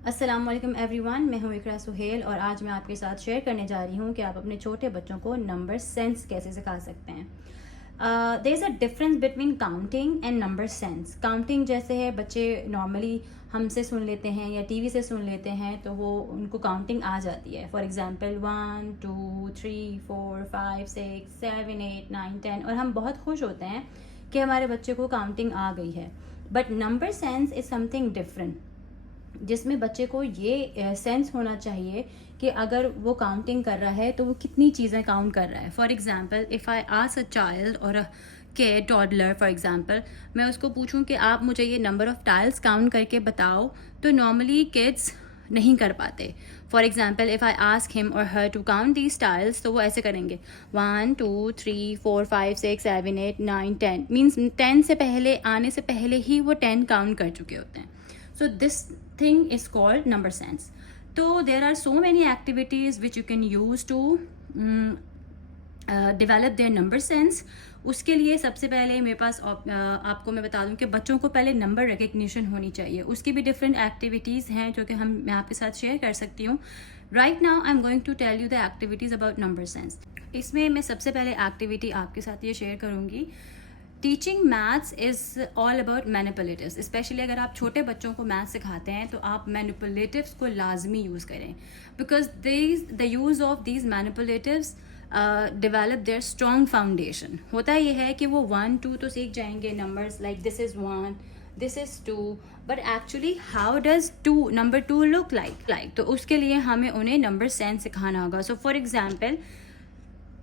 अस्सलाम वालेकुम एवरीवन, मैं हूँ इकरा सुहेल और आज मैं आपके साथ शेयर करने जा रही हूँ कि आप अपने छोटे बच्चों को नंबर सेंस कैसे सिखा सकते हैं। There is a difference between counting and number sense. Counting जैसे है, बच्चे नॉर्मली हमसे सुन लेते हैं या टीवी से सुन लेते हैं तो वो उनको काउंटिंग आ जाती है। फॉर एग्जांपल 1 2 3 4 5 6 7 8 9 10 और हम बहुत खुश होते हैं कि हमारे बच्चे को काउंटिंग आ गई है। But number sense is something different, जिसमें बच्चे को ये सेंस होना चाहिए कि अगर वो काउंटिंग कर रहा है तो वो कितनी चीज़ें काउंट कर रहा है। For example if I ask a child और अ के टॉडलर फॉर एग्जांपल, मैं उसको पूछूं कि आप मुझे ये नंबर ऑफ़ टाइल्स काउंट करके बताओ, तो नॉर्मली किड्स नहीं कर पाते। For example if I ask him or her to count these tiles, तो वो ऐसे करेंगे 1 2 3 4 5 6 7 8 9 10। मीन्स 10 से पहले आने से पहले ही वो 10 काउंट कर चुके होते हैं। So this thing is called number sense. So there are so many activities which you can use to develop their number sense. उसके लिए सबसे पहले मेरे पास आपको मैं बता दूं कि बच्चों को पहले नंबर रिकग्निशन होनी चाहिए। उसकी भी डिफरेंट एक्टिविटीज़ हैं जो कि मैं आपके साथ शेयर कर सकती हूँ। Right now I am going to tell you the activities about number sense. इसमें मैं सबसे पहले एक्टिविटी आपके साथ ये शेयर करूँगी। Teaching maths is all about manipulatives. Specially अगर आप छोटे बच्चों को मैथ्स सिखाते हैं तो आप मैनिपुलेटिव्स को लाजमी यूज़ करें, because the use of these manipulatives develop their strong foundation. होता यह है कि वो 1 2 तो सीख जाएंगे numbers, like this is 1 this is 2, but actually how does number 2 look like. तो उसके लिए हमें उन्हें नंबर सेंस सिखाना होगा। So for example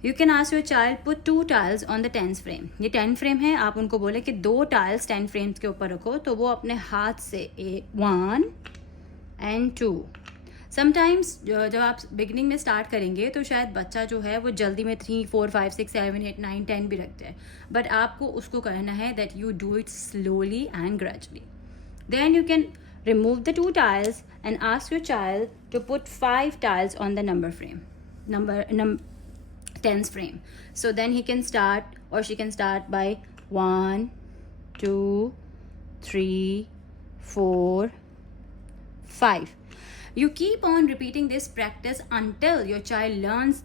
you can ask your child put 2 tiles on the 10th frame. ये 10 फ्रेम है, आप उनको बोले कि 2 टाइल्स 10 फ्रेम्स के ऊपर रखो, तो वो अपने हाथ से 1 and 2। समटाइम्स जब आप बिगिनिंग में स्टार्ट करेंगे तो शायद बच्चा जो है वो जल्दी में 3 4 5 6 7 8 9 10 भी रखते हैं, बट आपको उसको कहना है that you do it slowly and gradually. Then you can remove the 2 tiles and ask your child to put 5 tiles on the number frame, number 10th frame. So then he can start or she can start by 1 2 3 4 5. You keep on repeating this practice until your child learns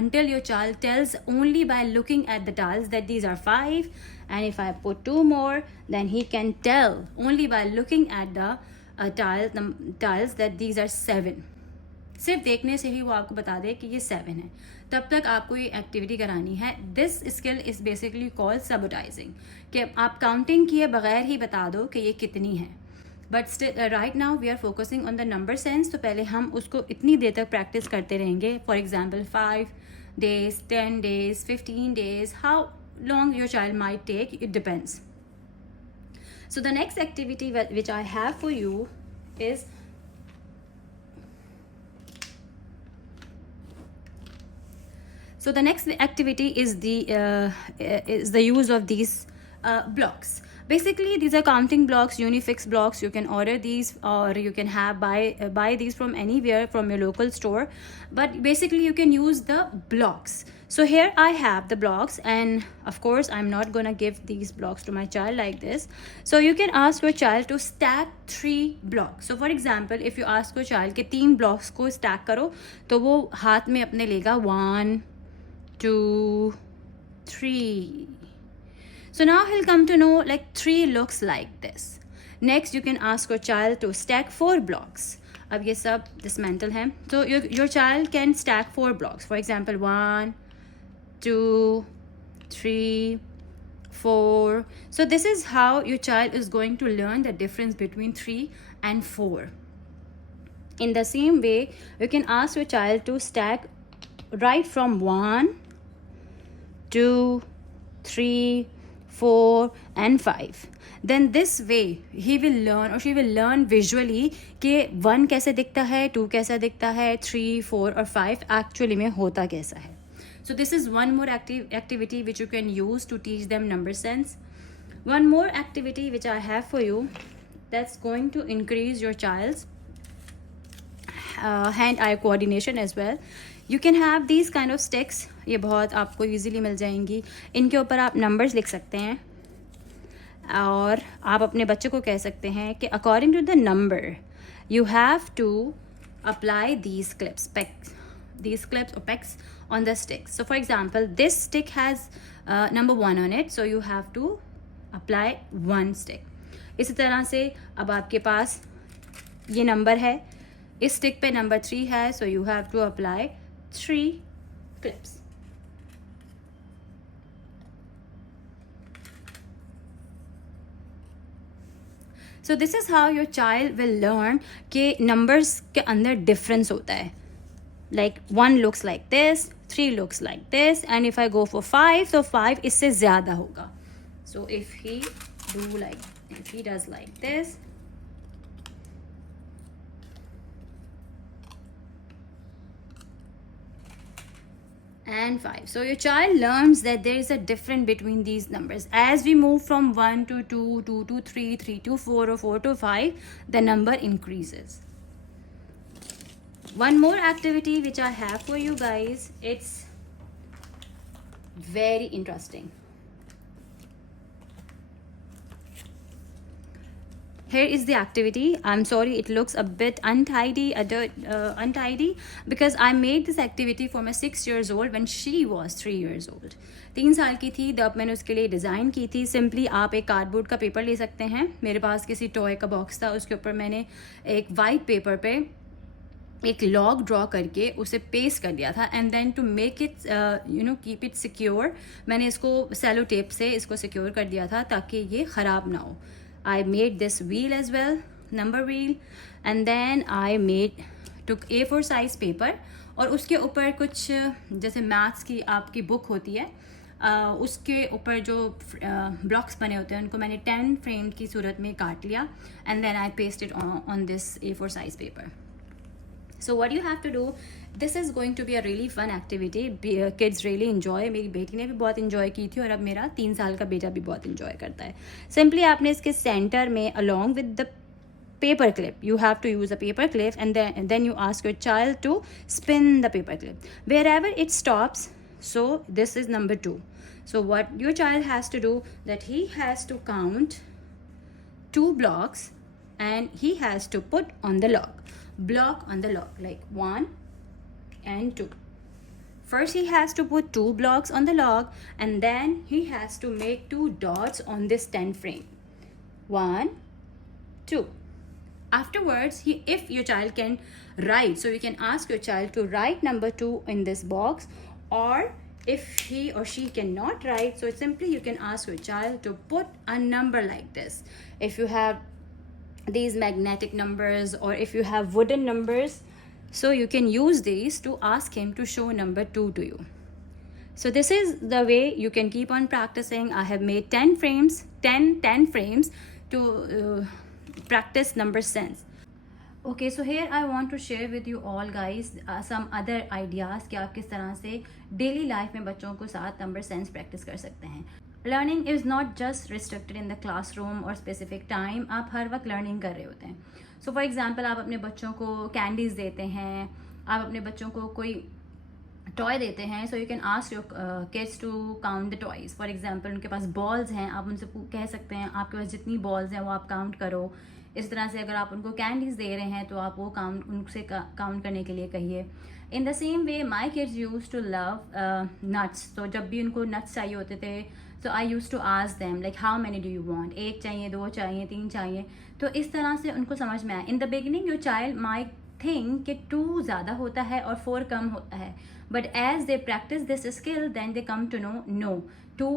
until your child tells only by looking at the tiles that these are 5, and if I put 2 more, then he can tell only by looking at the tiles that these are 7. सिर्फ देखने से ही वो आपको बता दे कि ये 7 है। तब तक आपको ये एक्टिविटी करानी है। This skill is basically called subitising, कि आप काउंटिंग किए बगैर ही बता दो कि ये कितनी है। But still right now we are focusing on the number sense, तो पहले हम उसको इतनी देर तक प्रैक्टिस करते रहेंगे। For example 5 days 10 days 15 days, how long your child might take, it depends. So the next activity which I have for you is So the next activity is the use of these blocks. Basically, these are counting blocks, Unifix blocks. You can order these or you can buy these from anywhere from your local store. But basically, you can use the blocks. So here I have the blocks, and of course, I'm not gonna give these blocks to my child like this. So you can ask your child to stack 3 blocks. So for example, if you ask your child कि 3 blocks को stack करो, तो वो हाथ में अपने लेगा 1 2 3. So now he'll come to know like 3 looks like this. Next you can ask your child to stack 4 blocks. अब ये सब dismantle है, so your child can stack 4 blocks. For example 1 2 3 4. So this is how your child is going to learn the difference between 3 and 4. In the same way, you can ask your child to stack right from 1 2 3 4 and 5. Then this way he will learn or she will learn visually कि 1 कैसे दिखता है, 2 कैसा दिखता है, 3 4 और 5 एक्चुअली में होता कैसा है. So this is one more activity which you can use to teach them number sense. One more activity which I have for you that's going to increase your child's hand-eye coordination as well. You can have these kind of sticks. ये बहुत आपको easily मिल जाएंगी. इनके ऊपर आप numbers लिख सकते हैं और आप अपने बच्चे को कह सकते हैं कि according to the number you have to apply these clips or pegs on the stick. So for example, this stick has number 1 on it, so you have to apply 1 stick. इसी तरह से अब आपके पास ये नंबर है, इस स्टिक पे नंबर 3 है, so you have to apply 3 clips. So this is how your child will learn कि numbers के अंदर difference होता है. Like 1 looks like this, 3 looks like this, and if I go for 5, तो 5 इससे ज़्यादा होगा. So if he does like this, and 5. So your child learns that there is a difference between these numbers. As we move from 1 to 2, 2 to 3, 3 to 4, or 4 to 5, the number increases. One more activity which I have for you guys, it's very interesting. Here is the activity. I'm sorry it looks a bit untidy because I made this activity for my 6 years old when she was 3 years old. 3 साल की थी तब मैंने उसके लिए डिज़ाइन की थी. सिंपली आप एक कार्डबोर्ड का पेपर ले सकते हैं. मेरे पास किसी टॉय का बॉक्स था, उसके ऊपर मैंने एक वाइट पेपर पे एक लॉग ड्रॉ करके उसे पेस्ट कर दिया था. And then to make it keep it secure, मैंने इसको सेलो टेप से इसको सिक्योर कर दिया था ताकि ये ख़राब ना हो. I made this wheel as well, number wheel, and then I took A4 size paper और उसके ऊपर कुछ जैसे मैथ्स की आपकी बुक होती है उसके ऊपर जो ब्लॉक्स बने होते हैं उनको मैंने 10 फ्रेम की सूरत में काट लिया. And then I paste it on this A4 size paper. So what you have to do, this is going to be a really fun activity. Kids really enjoy. मेरी बेटी ने भी बहुत enjoy की थी और अब मेरा 3 साल का बेटा भी बहुत enjoy करता है. Simply आपने इसके center में along with the paper clip, you have to use a paper clip and then you ask your child to spin the paper clip. Wherever it stops, so this is number 2. So what your child has to do, that he has to count 2 blocks and he has to put on the log. Block on the log, like 1 and 2. First he has to put 2 blocks on the log and then he has to make 2 dots on this 10 frame. 1, 2. Afterwards, if your child can write, so you can ask your child to write number 2 in this box, or if he or she cannot write, so simply you can ask your child to put a number like this. If you have these magnetic numbers or if you have wooden numbers, so you can use these to ask him to show number 2 to you. So this is the way you can keep on practicing. I have made 10 frames to practice number sense. Okay, so here I want to share with you all guys some other ideas कि आप किस तरह से daily life में बच्चों को साथ number sense practice कर सकते हैं. Learning is not just restricted in the classroom और स्पेसिफिक टाइम. आप हर वक्त लर्निंग कर रहे होते हैं. सो फॉर एग्जांपल, आप अपने बच्चों को कैंडीज़ देते हैं, आप अपने बच्चों को कोई टॉय देते हैं. So you can ask your kids to count the toys. For example, उनके पास बॉल्स हैं, आप उनसे कह सकते हैं आपके पास जितनी बॉल्स हैं वो आप काउंट करो. इस तरह से अगर आप उनको कैंडीज़ दे रहे हैं तो आप वो उनसे काउंट करने के लिए कहिए. In the same way my kids used to love nuts. तो जब भी उनको नट्स चाहिए होते थे, तो I used to ask them like how many do you want. 1 चाहिए, 2 चाहिए, 3 चाहिए. तो इस तरह से उनको समझ में आया. In the beginning your child might think कि 2 ज़्यादा होता है और 4 कम होता है, but as they practice this skill then they come to know 2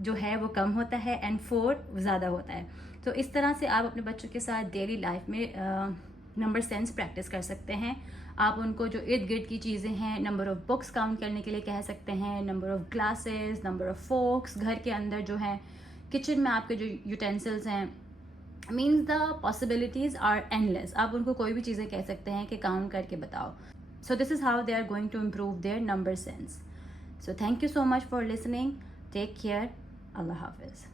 जो है वो कम होता है एंड 4 ज़्यादा होता है. तो इस तरह से आप अपने बच्चों के साथ डेली लाइफ में नंबर सेंस प्रैक्टिस कर सकते हैं. आप उनको जो इर्द गिर्द की चीज़ें हैं, नंबर ऑफ़ बुक्स काउंट करने के लिए कह सकते हैं, number of glasses, number of forks, घर के अंदर जो है किचन में आपके जो यूटेंसिल्स हैं, means the possibilities are endless. आप उनको कोई भी चीज़ें कह सकते हैं कि काउंट करके बताओ. So this is how they are going to improve their number sense. So thank you so much for listening. Take care. अल्लाह हाफिज़.